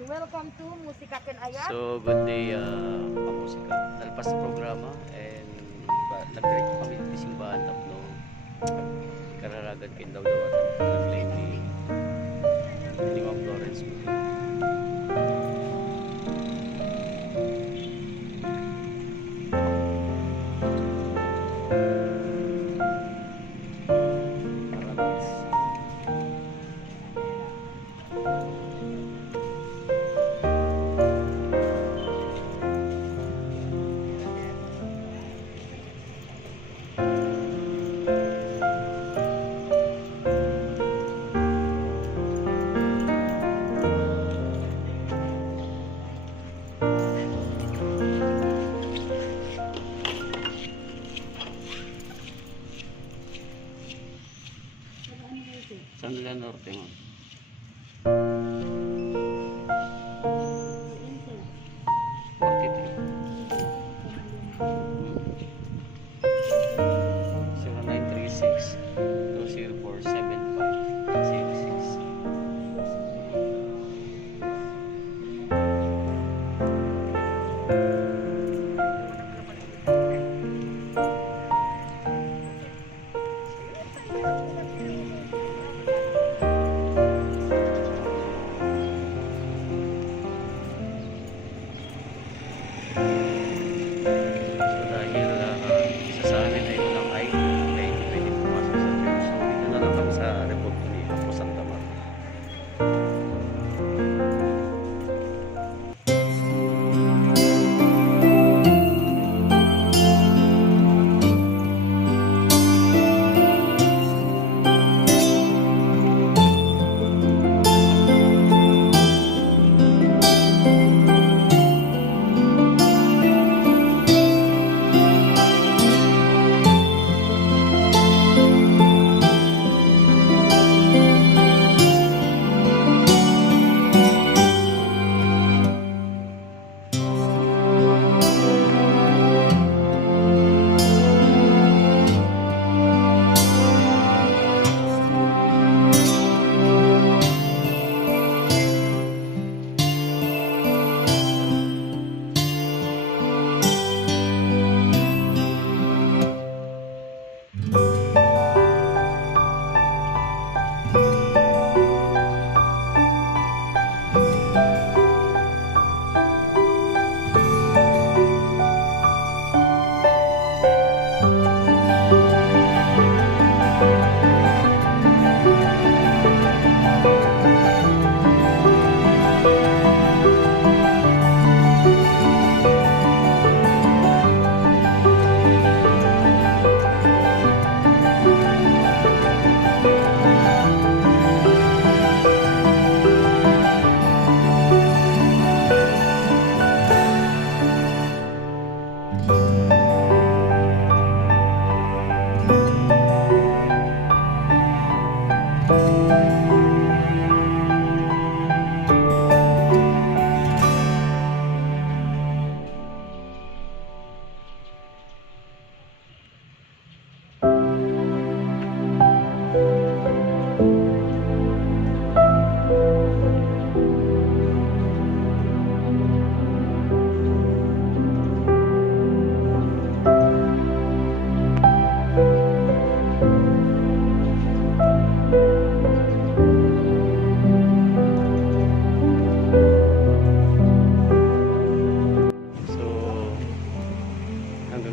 and welcome to Musika Ken Ayat. So, good day, kamusika. Nalpas sa programa and nag-direct kami sa simbahan tapno. Kararagan kindaw daw at nag-play ni Ma'am Florence. San nila norte mo? 0936 204 7506.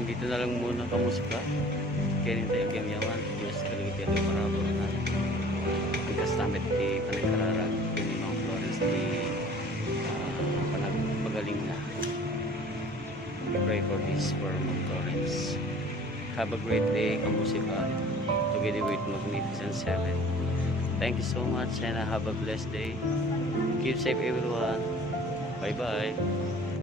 Dito na lang muna kamusika. Kaya nito yung gamyaman. Diyos talaga dito yung parabo na natin. Pagkastamit di panagkararag. Yung mga Florence di panagpagaling na. We pray for this for Mount Florence. Have a great day kamusika. Together with Magnificent Seven. Thank you so much and have a blessed day. Keep safe everyone. Bye bye.